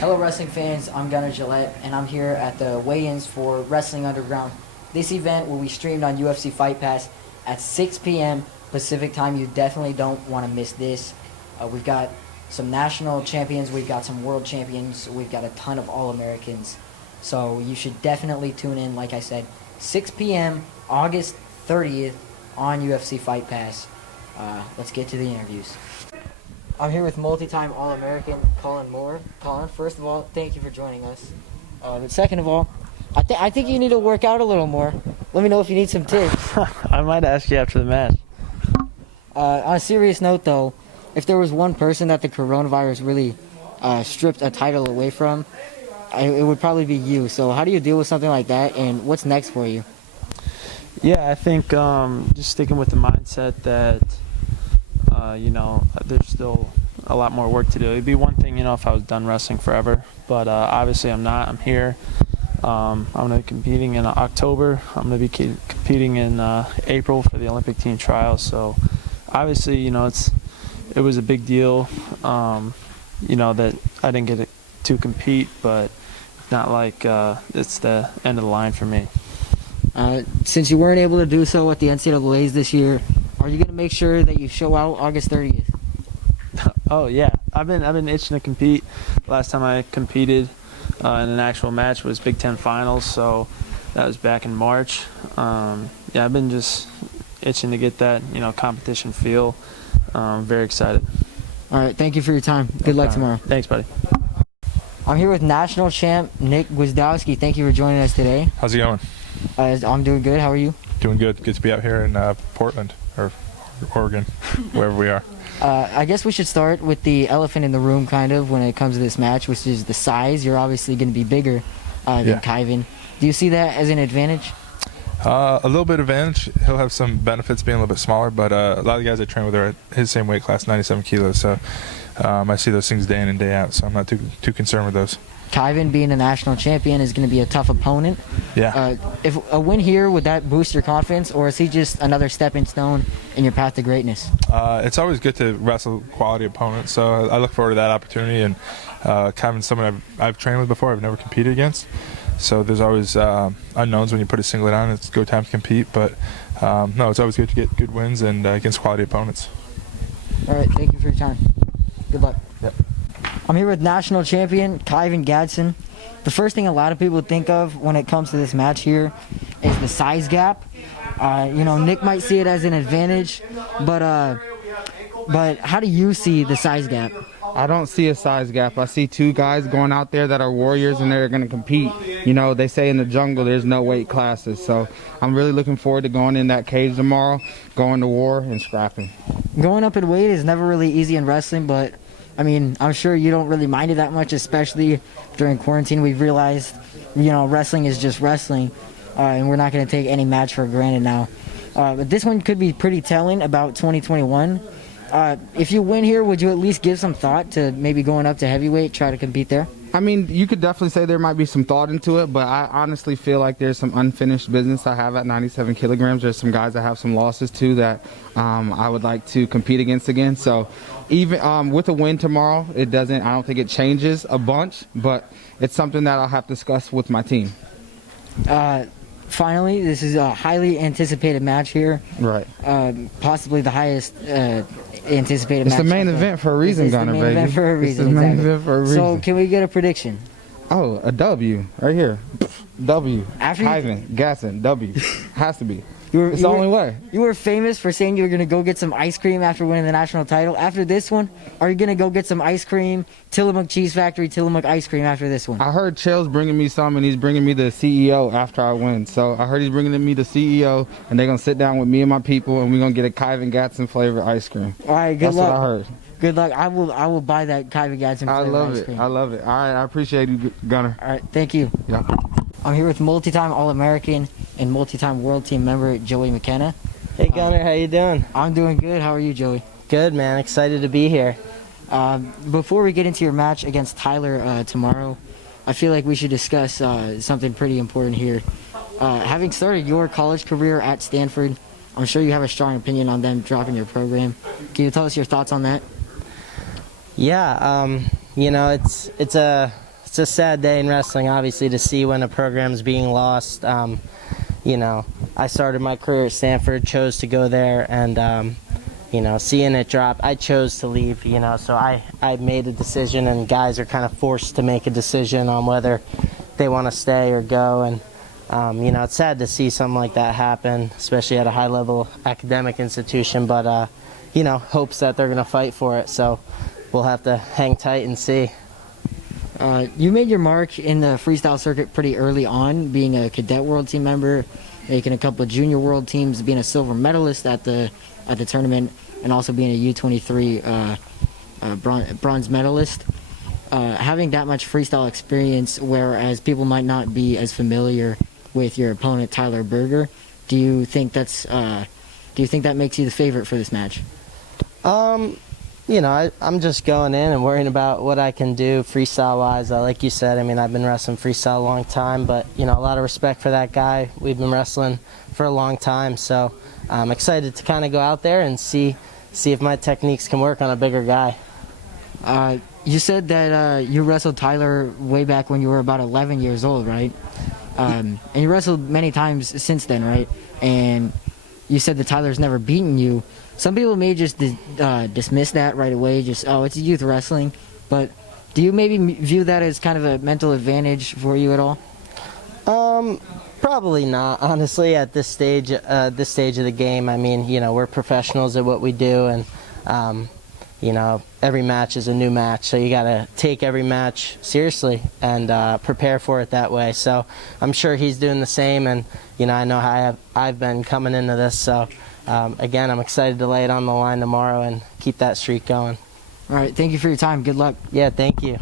Hello wrestling fans, I'm Gunnar Gillette and I'm here at the weigh-ins for Wrestling Underground. This event will be streamed on UFC Fight Pass at 6 p.m. Pacific time. You definitely don't want to miss this. We've got some national champions, we've got some world champions, we've got a ton of All-Americans. So you should definitely tune in, like I said, 6 p.m. August 30th on UFC Fight Pass. Let's get to the interviews. I'm here with multi-time All-American Colin Moore. Colin, first of all, thank you for joining us. But second of all, I think you need to work out a little more. Let me know if you need some tips. I might ask you after the match. On a serious note, though, if there was one person that the coronavirus really stripped a title away from, it would probably be you. So how do you deal with something like that, and what's next for you? Yeah, I think just sticking with the mindset that, there's still a lot more work to do. It'd be one thing, if I was done wrestling forever, but obviously I'm not. I'm here. I'm going to be competing in October. I'm going to be competing in April for the Olympic team trials. So obviously, it was a big deal, that I didn't get to compete, but not like it's the end of the line for me. Since you weren't able to do so at the NCAAs this year, are you going to make sure that you show out August 30th? Oh yeah, I've been itching to compete. Last time I competed in an actual match was Big Ten Finals, so that was back in March. I've been just itching to get that competition feel. Very excited. All right, thank you for your time. Good luck tomorrow. Thanks, buddy. I'm here with national champ Nick Gwiazdowski. Thank you for joining us today. How's it going? I'm doing good. How are you? Doing good. Good to be out here in Portland or Oregon, wherever we are. I guess we should start with the elephant in the room, kind of, when it comes to this match, which is the size. You're obviously going to be bigger than Kaivan. Do you see that as an advantage? A little bit of advantage. He'll have some benefits being a little bit smaller, but a lot of the guys I train with are at his same weight class, 97 kilos. So I see those things day in and day out, so I'm not too concerned with those. Kaivan, being a national champion, is going to be a tough opponent. Yeah. If a win here, would that boost your confidence, or is he just another stepping stone in your path to greatness? It's always good to wrestle quality opponents, so I look forward to that opportunity. And Kaivan's someone I've trained with before. I've never competed against, so there's always unknowns when you put a singlet on. It's go time to compete, but no, it's always good to get good wins and against quality opponents. All right, thank you for your time. Good luck. Yep. I'm here with national champion Kaivan Gadsen. The first thing a lot of people think of when it comes to this match here is the size gap. Nick might see it as an advantage, but how do you see the size gap? I don't see a size gap. I see two guys going out there that are warriors and they're going to compete. They say in the jungle there's no weight classes. So I'm really looking forward to going in that cage tomorrow, going to war and scrapping. Going up in weight is never really easy in wrestling, but I'm sure you don't really mind it that much, especially during quarantine. We've realized, wrestling is just wrestling, and we're not going to take any match for granted now. But this one could be pretty telling about 2021. If you win here, would you at least give some thought to maybe going up to heavyweight, try to compete there? You could definitely say there might be some thought into it, but I honestly feel like there's some unfinished business I have at 97 kilograms. There's some guys I have some losses to that I would like to compete against again. So even with a win tomorrow, I don't think it changes a bunch, but it's something that I'll have to discuss with my team. Finally, this is a highly anticipated match here. Right. Possibly the highest anticipated match. It's the main event for a reason, Gunner, baby. It's the main event for a reason. It's the main event for a reason. So, can we get a prediction? Oh, a W right here. W. After Kaivan Gadsen. W. Has to be. It's the only way. You were famous for saying you were going to go get some ice cream after winning the national title. After this one, are you going to go get some ice cream, Tillamook Cheese Factory, Tillamook ice cream after this one? I heard Chael's bringing me some, and he's bringing me the CEO after I win. So I heard he's bringing me the CEO, and they're going to sit down with me and my people, and we're going to get a Kaivan Gadsen flavored ice cream. All right, good luck. That's what I heard. Good luck. I will buy that Kaivan Gadsen flavored ice cream. I love it. All right, I appreciate you, Gunner. All right, thank you. Yeah. I'm here with multi-time All-American and multi-time World Team member Joey McKenna. Hey Gunner, how you doing? I'm doing good. How are you, Joey? Good, man. Excited to be here. Before we get into your match against Tyler tomorrow, I feel like we should discuss something pretty important here. Having started your college career at Stanford, I'm sure you have a strong opinion on them dropping your program. Can you tell us your thoughts on that? Yeah, you know, it's a it's a sad day in wrestling, obviously, to see when a program's being lost. You know, I started my career at Stanford, chose to go there, and you know, seeing it drop, I chose to leave. You know, so I made a decision, and guys are kind of forced to make a decision on whether they want to stay or go. And you know, it's sad to see something like that happen, especially at a high-level academic institution. But you know, hopes that they're going to fight for it. So we'll have to hang tight and see. You made your mark in the freestyle circuit pretty early on, being a cadet world team member, making a couple of junior world teams, being a silver medalist at the tournament, and also being a U23 bronze medalist. Having that much freestyle experience, whereas people might not be as familiar with your opponent Tyler Berger, do you think that makes you the favorite for this match? You know, I'm just going in and worrying about what I can do freestyle-wise. Like you said, I mean, I've been wrestling freestyle a long time, but, you know, a lot of respect for that guy. We've been wrestling for a long time, so I'm excited to kind of go out there and see if my techniques can work on a bigger guy. You said that you wrestled Tyler way back when you were about 11 years old, right? And you wrestled many times since then, right? And you said that Tyler's never beaten you. Some people may just dismiss that right away, just, oh, it's youth wrestling. But do you maybe view that as kind of a mental advantage for you at all? Probably not, honestly, at this stage of the game. I mean, you know, we're professionals at what we do, and, you know, every match is a new match, so you got to take every match seriously and prepare for it that way. So I'm sure he's doing the same, and, you know, I know how I've been coming into this, so... again, I'm excited to lay it on the line tomorrow and keep that streak going. All right, thank you for your time. Good luck. Yeah, thank you.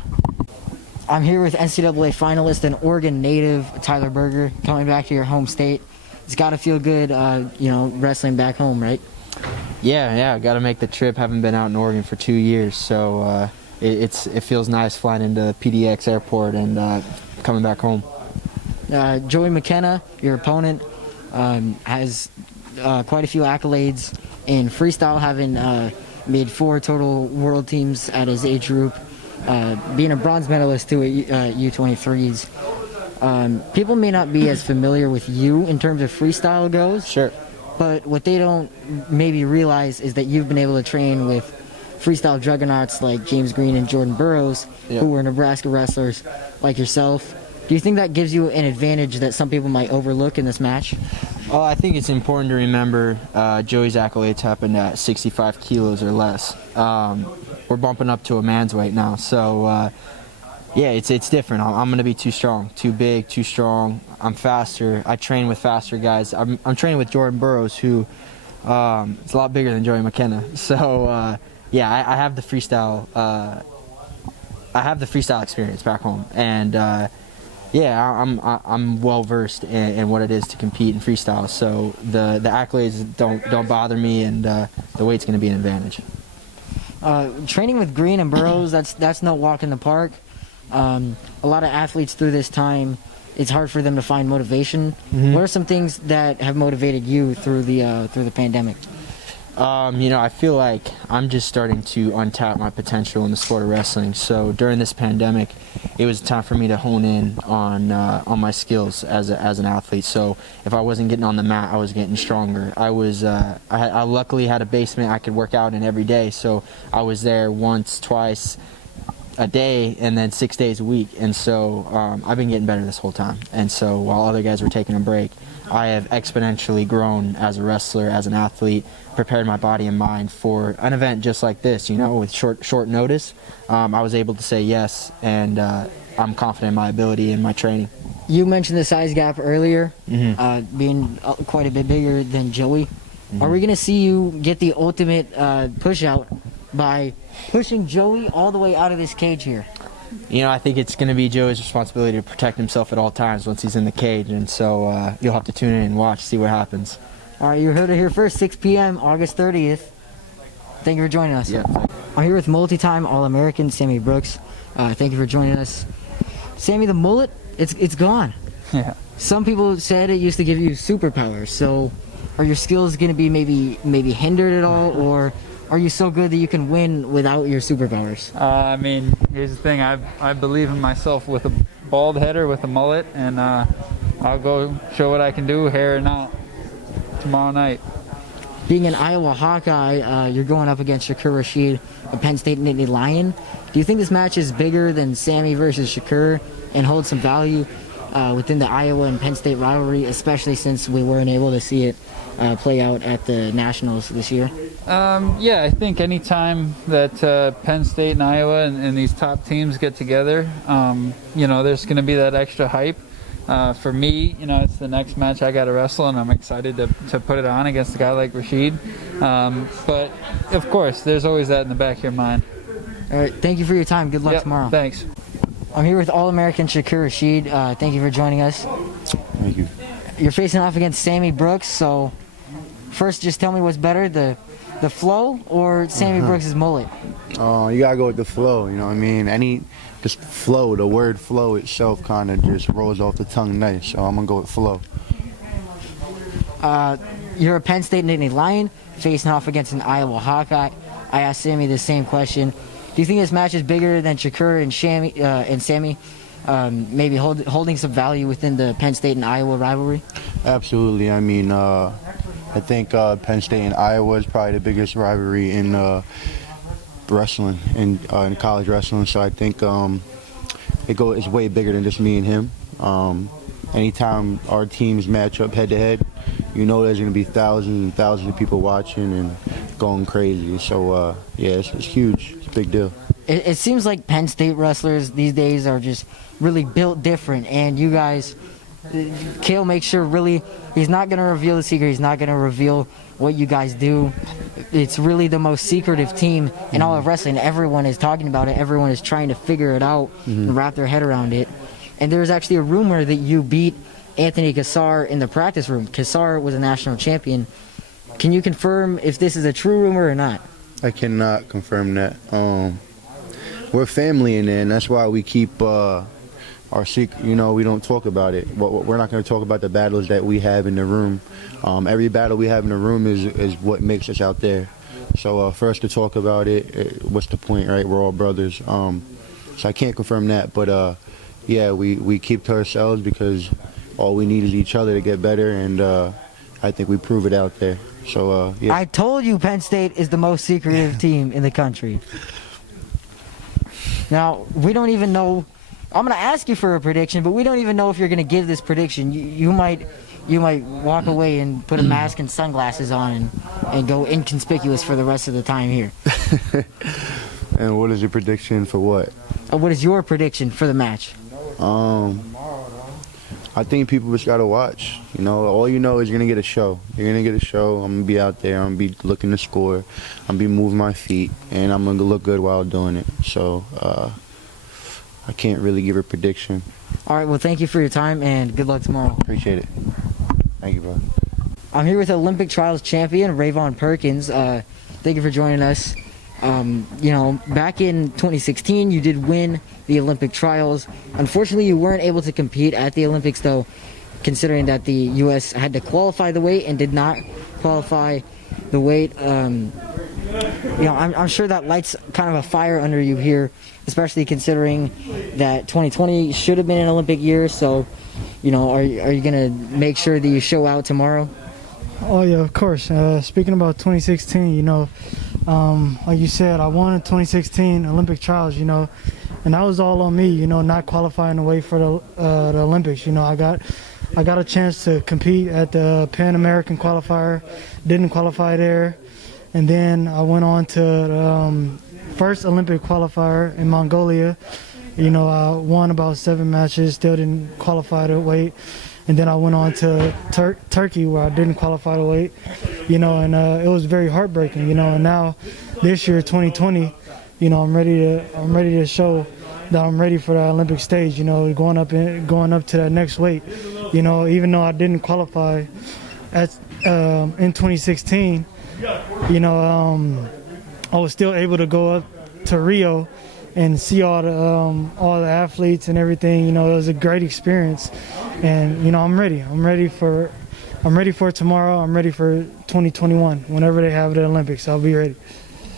I'm here with NCAA finalist and Oregon native Tyler Berger, coming back to your home state. It's got to feel good, you know, wrestling back home, right? Yeah, I got to make the trip. Haven't been out in Oregon for 2 years, so it feels nice flying into PDX Airport and coming back home. Joey McKenna, your opponent, has quite a few accolades in freestyle, having made 4 total world teams at his age group, being a bronze medalist too at U23s. People may not be as familiar with you in terms of freestyle goes. Sure. But what they don't maybe realize is that you've been able to train with freestyle juggernauts like James Green and Jordan Burroughs, who were Nebraska wrestlers like yourself. Do you think that gives you an advantage that some people might overlook in this match? Well, I think it's important to remember Joey's accolades happened at 65 kilos or less. We're bumping up to a man's weight now, so yeah, it's different. I'm going to be too strong, too big, too strong. I'm faster. I train with faster guys. I'm training with Jordan Burroughs, who is a lot bigger than Joey McKenna. So yeah, I have the freestyle. I have the freestyle experience back home, and yeah, I'm well versed in what it is to compete in freestyle. So the accolades don't bother me, and the weight's going to be an advantage. Training with Green and Burroughs, that's no walk in the park. A lot of athletes through this time, it's hard for them to find motivation. Mm-hmm. What are some things that have motivated you through the pandemic? You know, I feel like I'm just starting to untap my potential in the sport of wrestling. So during this pandemic, it was time for me to hone in on my skills as an athlete. So if I wasn't getting on the mat, I was getting stronger. I luckily had a basement I could work out in every day. So I was there once, twice a day, and then 6 days a week. And so I've been getting better this whole time. And so while other guys were taking a break, I have exponentially grown as a wrestler, as an athlete, prepared my body and mind for an event just like this, you know, with short notice. I was able to say yes, and I'm confident in my ability and my training. You mentioned the size gap earlier, being quite a bit bigger than Joey. Mm-hmm. Are we going to see you get the ultimate push out by pushing Joey all the way out of this cage here? You know, I think it's going to be Joey's responsibility to protect himself at all times once he's in the cage, and so you'll have to tune in and watch, see what happens. All right, you heard it here first, 6 p.m., August 30th. Thank you for joining us. Yeah. I'm here with multi-time All-American Sammy Brooks. Thank you for joining us. Sammy, the mullet, it's gone. Yeah. Some people said it used to give you superpowers, so are your skills going to be maybe hindered at all, or are you so good that you can win without your superpowers? I mean, here's the thing. I believe in myself with a bald head or with a mullet, and I'll go show what I can do, hair and out, tomorrow night. Being an Iowa Hawkeye, you're going up against Shakir Sheed, a Penn State Nittany Lion. Do you think this match is bigger than Sammy versus Shakir and holds some value within the Iowa and Penn State rivalry, especially since we weren't able to see it play out at the Nationals this year? Yeah, I think any time that Penn State and Iowa and these top teams get together, there's going to be that extra hype. For me, it's the next match I got to wrestle, and I'm excited to put it on against a guy like Rashid. But, of course, there's always that in the back of your mind. All right, thank you for your time. Good luck tomorrow. Thanks. I'm here with All-American Shakir Sheed. Thank you for joining us. Thank you. You're facing off against Sammy Brooks, so first just tell me what's better, the flow or Sammy Brooks' mullet? Oh, you gotta go with the flow, you know what I mean? Just flow, the word flow itself kind of just rolls off the tongue nice, so I'm gonna go with flow. You're a Penn State Nittany Lion facing off against an Iowa Hawkeye. I asked Sammy the same question. Do you think this match is bigger than Shakir and Sammy maybe holding some value within the Penn State and Iowa rivalry? Absolutely. I mean, I think Penn State and Iowa is probably the biggest rivalry in wrestling, in college wrestling. So I think it's way bigger than just me and him. Anytime our teams match up head to head, there's going to be thousands and thousands of people watching and going crazy. So it's huge. It's a big deal. It seems like Penn State wrestlers these days are just really built different, and you guys, Chael makes sure he's not going to reveal the secret. He's not going to reveal what you guys do. It's really the most secretive team in all of wrestling. Everyone is talking about it. Everyone is trying to figure it out and wrap their head around it. And there's actually a rumor that you beat Anthony Cassar in the practice room. Cassar was a national champion. Can you confirm if this is a true rumor or not? I cannot confirm that. We're family in there, and that's why we keep our secret. We don't talk about it. We're not going to talk about the battles that we have in the room. Every battle we have in the room is what makes us out there. So for us to talk about it, what's the point, right? We're all brothers. So I can't confirm that, but we keep to ourselves because all we need is each other to get better, and I think we prove it out there. So I told you Penn State is the most secretive team in the country. Now, we don't even know. I'm going to ask you for a prediction, but we don't even know if you're going to give this prediction. You might walk away and put a mask and sunglasses on and go inconspicuous for the rest of the time here. And what is your prediction for what? What is your prediction for the match? I think people just gotta watch. All is you're gonna get a show. You're gonna get a show. I'm gonna be out there. I'm gonna be looking to score. I'm gonna be moving my feet, and I'm gonna look good while doing it. So I can't really give a prediction. All right. Well, thank you for your time, and good luck tomorrow. Appreciate it. Thank you, bro. I'm here with Olympic trials champion Rayvon Perkins. Thank you for joining us. Back in 2016, you did win the Olympic trials. Unfortunately, you weren't able to compete at the Olympics, though, considering that the U.S. had to qualify the weight and did not qualify the weight. I'm sure that lights kind of a fire under you here, especially considering that 2020 should have been an Olympic year. So, are you going to make sure that you show out tomorrow? Oh, yeah, of course. Speaking about 2016, like you said, I won in 2016 Olympic trials, and that was all on me, not qualifying the way for the Olympics. I got a chance to compete at the Pan American qualifier, didn't qualify there, and then I went on to the first Olympic qualifier in Mongolia. I won about 7 matches, still didn't qualify the weight. And then I went on to Turkey, where I didn't qualify the weight, and it was very heartbreaking, and now this year, 2020, I'm ready to show that I'm ready for the Olympic stage, going up to that next weight, even though I didn't qualify in 2016, I was still able to go up to Rio and see all the athletes and everything. It was a great experience, and I'm ready. I'm ready for tomorrow. I'm ready for 2021. Whenever they have the Olympics, I'll be ready.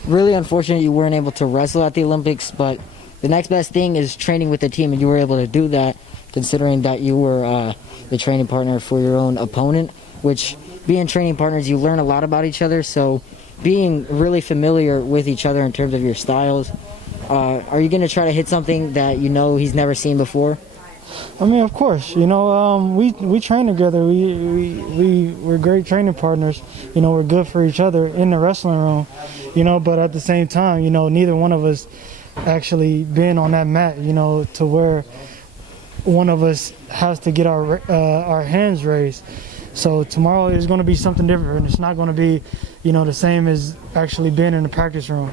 really unfortunate you weren't able to wrestle at the Olympics, but the next best thing is training with the team, and you were able to do that considering that you were the training partner for your own opponent, which being training partners, you learn a lot about each other, so being really familiar with each other in terms of your styles, are you going to try to hit something that you know he's never seen before? I mean, of course, we train together. We're great training partners. We're good for each other in the wrestling room, but at the same time, neither one of us actually been on that mat, to where one of us has to get our hands raised. So tomorrow is going to be something different. It's not going to be, the same as actually being in the practice room.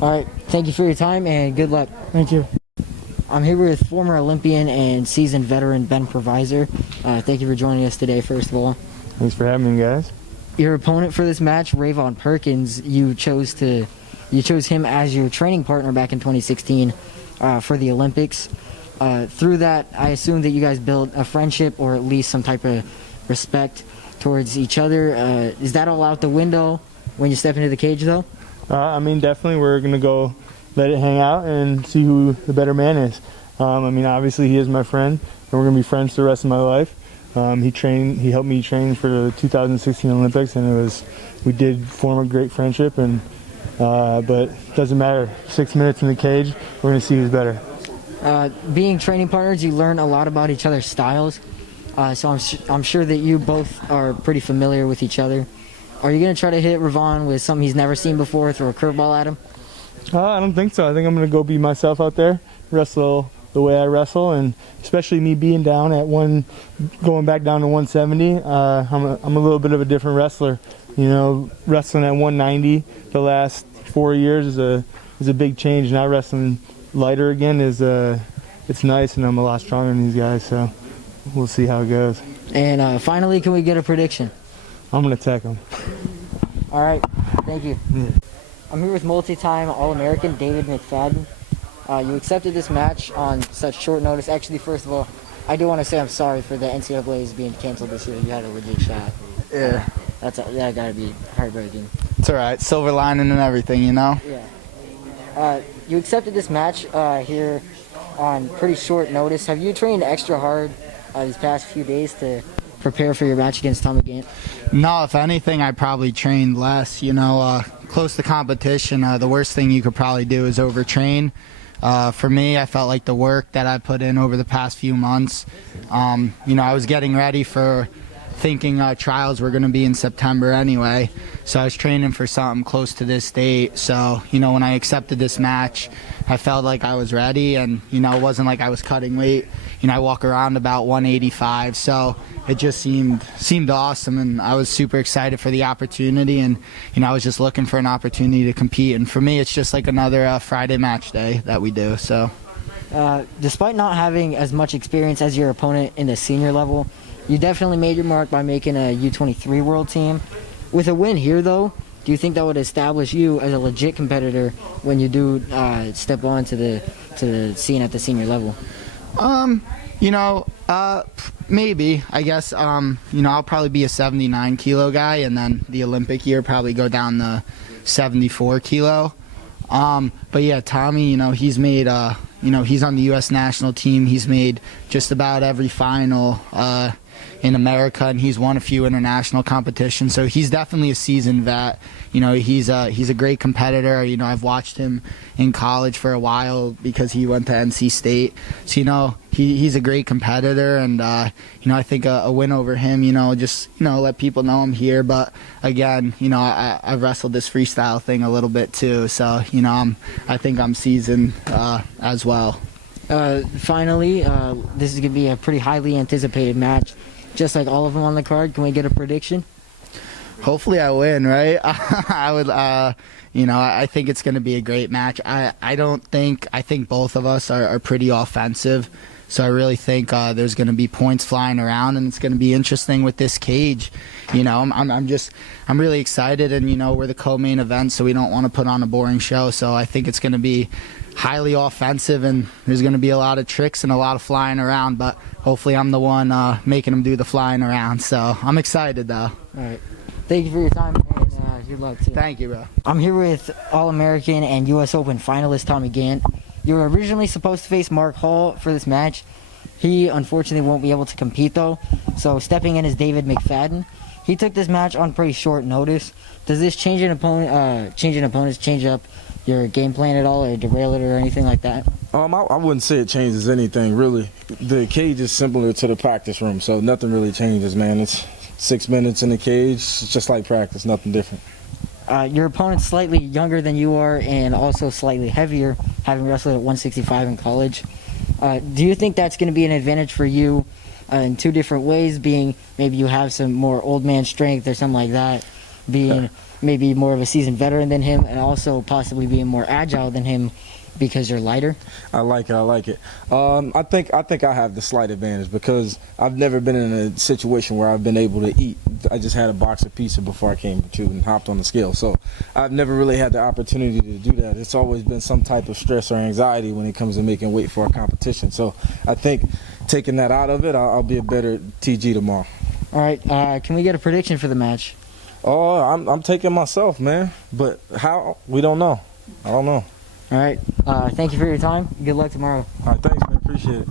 All right. Thank you for your time and good luck. Thank you. I'm here with former Olympian and seasoned veteran Ben Provisor. Thank you for joining us today, first of all. Thanks for having me, guys. Your opponent for this match, Rayvon Perkins, you chose him as your training partner back in 2016 for the Olympics. Through that, I assume that you guys built a friendship or at least some type of respect towards each other. Is that all out the window when you step into the cage, though? Definitely we're going to go let it hang out and see who the better man is. Obviously he is my friend, and we're going to be friends the rest of my life. He helped me train for the 2016 Olympics, and we did form a great friendship. But it doesn't matter. 6 minutes in the cage, we're going to see who's better. Being training partners, you learn a lot about each other's styles. So I'm sure that you both are pretty familiar with each other. Are you going to try to hit Rayvon with something he's never seen before, throw a curveball at him? I don't think so. I think I'm going to go be myself out there, wrestle the way I wrestle, and especially me being down at going back down to 170. I'm a little bit of a different wrestler. Wrestling at 190 the last 4 years is a big change. Now wrestling lighter again it's nice, and I'm a lot stronger than these guys. So we'll see how it goes. And finally, can we get a prediction? I'm going to attack him. All right. Thank you. Yeah. I'm here with multi-time All-American David McFadden. You accepted this match on such short notice. Actually, first of all, I do want to say I'm sorry for the NCAA's being canceled this year. You had a legit shot. Yeah. That got to be heartbreaking. It's all right. Silver lining and everything, Yeah. You accepted this match here on pretty short notice. Have you trained extra hard these past few days to prepare for your match against Tommygant? No, if anything, I probably trained less. Close to competition, the worst thing you could probably do is overtrain. For me, I felt like the work that I put in over the past few months, I was getting ready for thinking trials were going to be in September anyway, so I was training for something close to this date. So when I accepted this match, I felt like I was ready, and it wasn't like I was cutting weight. I walk around about 185, so it just seemed awesome, and I was super excited for the opportunity, and I was just looking for an opportunity to compete. And for me, it's just like another Friday match day that we do. So despite not having as much experience as your opponent in the senior level, you definitely made your mark by making a U23 world team. With a win here, though, do you think that would establish you as a legit competitor when you do step on to the scene at the senior level? Maybe. I guess, I'll probably be a 79 kilo guy, and then the Olympic year probably go down to 74 kilo. But yeah, Tommy, he's made, he's on the U.S. national team. He's made just about every final in America, and he's won a few international competitions. So he's definitely a seasoned vet. He's a great competitor. I've watched him in college for a while because he went to NC State. So he's a great competitor, and I think a win over him, just let people know I'm here. But again, I've wrestled this freestyle thing a little bit too, so I think I'm seasoned as well. Finally, this is gonna be a pretty highly anticipated match, just like all of them on the card. Can we get a prediction? Hopefully I win, right? I would, I think it's going to be a great match. I think both of us are pretty offensive. So I really think there's going to be points flying around, and it's going to be interesting with this cage. I'm really excited, and we're the co-main event, so we don't want to put on a boring show. So I think it's going to be highly offensive, and there's going to be a lot of tricks and a lot of flying around. But hopefully I'm the one making them do the flying around. So I'm excited, though. All right. Thank you for your time, and Good luck, too. Thank you, bro. I'm here with All-American and U.S. Open finalist Tommygant. You were originally supposed to face Mark Hall for this match. He unfortunately won't be able to compete, though. So stepping in is David McFadden. He took this match on pretty short notice. Does this change an opponent, change up your game plan at all, or derail it, or anything like that? I wouldn't say it changes anything, really. The cage is similar to the practice room, so nothing really changes, man. It's 6 minutes in the cage. It's just like practice, nothing different. Your opponent's slightly younger than you are and also slightly heavier, having wrestled at 165 in college. Do you think that's going to be an advantage for you in two different ways, being maybe you have some more old man strength or something like that, being maybe more of a seasoned veteran than him, and also possibly being more agile than him because you're lighter? I like it. I think I have the slight advantage because I've never been in a situation where I've been able to eat. I just had a box of pizza before I came to and hopped on the scale. So I've never really had the opportunity to do that. It's always been some type of stress or anxiety when it comes to making weight for a competition. So I think taking that out of it, I'll be a better TG tomorrow. All right, can we get a prediction for the match? Oh, I'm taking myself, man. But how? We don't know. I don't know. All right, thank you for your time. Good luck tomorrow. All right, thanks, man. Appreciate it.